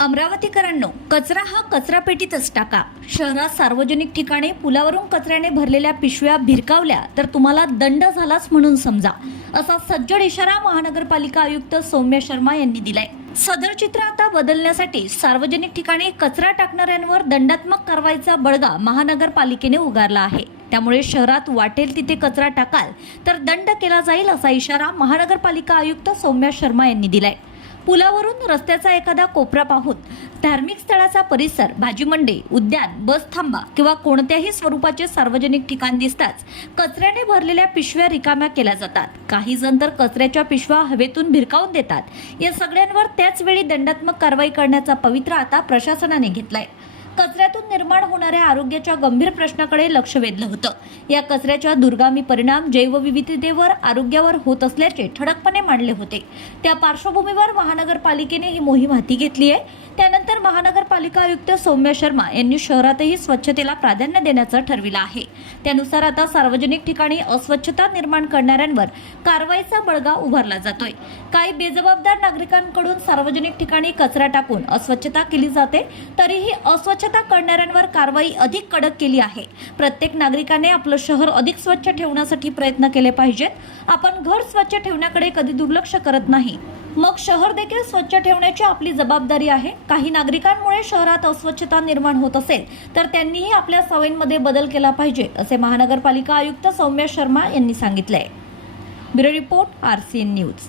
अमरावतीकरांनो कचरा हा कचरा पेटीतच टाका. शहरात सार्वजनिक ठिकाणी पुलावरून कचऱ्याने भरलेल्या पिशव्या भिरकावल्या तर तुम्हाला दंड झालाच म्हणून समजा असा सज्जड इशारा महानगरपालिका आयुक्त सौम्य शर्मा यांनी दिलाय. सदर चित्र आता बदलण्यासाठी सार्वजनिक ठिकाणी कचरा टाकणाऱ्यांवर दंडात्मक कारवाईचा बळगा महानगरपालिकेने उगारला आहे. त्यामुळे शहरात वाटेल तिथे कचरा टाकाल तर दंड केला जाईल असा इशारा महानगरपालिका आयुक्त सौम्या शर्मा यांनी दिलाय. पुलावरून रस्त्याचा एखादा कोपरा पाहून धार्मिक स्थळाचा परिसर भाजी मंडई उद्यान बस थांबा किंवा कोणत्याही स्वरूपाचे सार्वजनिक ठिकाण दिसताच कचऱ्याने भरलेल्या पिशव्या रिकाम्या केल्या जातात. काही जण तर कचऱ्याच्या पिशव्या हवेतून भिरकावून देतात. या सगळ्यांवर त्याच वेळी दंडात्मक कारवाई करण्याचा पवित्रा आता प्रशासनाने घेतलाय. कचऱ्यातून निर्माण होणाऱ्या आरोग्याच्या गंभीर प्रश्नाकडे लक्ष वेधलं होतं. या कचऱ्याच्या दुर्गामी परिणाम जैवविविधतेवर आरोग्यावर होत असल्याचे ठळकपणे मांडले होते. त्या पार्श्वभूमीवर महानगरपालिकेने ही मोहीम हाती घेतली आहे. महानगरपालिका आयुक्त सौम्य शर्मा यांनी शहरातही स्वच्छतेला प्राधान्य देण्याचं ठरविलं आहे. त्यानुसार आता सार्वजनिक ठिकाणी अस्वच्छता निर्माण करणाऱ्यांवर कारवाईचा बळगा उभारला जातोय. काही बेजबाबदार नागरिकांकडून सार्वजनिक ठिकाणी कचरा टाकून अस्वच्छता केली जाते तरीही अस्वच्छता करणाऱ्यांवर कारवाई अधिक कडक केली आहे. प्रत्येक नागरिकाने आपलं शहर अधिक स्वच्छ ठेवण्यासाठी प्रयत्न केले पाहिजेत. आपण घर स्वच्छ ठेवण्याकडे कधी दुर्लक्ष करत नाही. मग शहर देखील स्वच्छ ठेवण्याची आपली जबाबदारी आहे. काही नागरिकांमुळे शहरात अस्वच्छता निर्माण होत असेल तर त्यांनीही आपल्या सवयींमध्ये बदल केला पाहिजे असे महानगरपालिका आयुक्त सौम्य शर्मा यांनी सांगितले bureau report R C N news.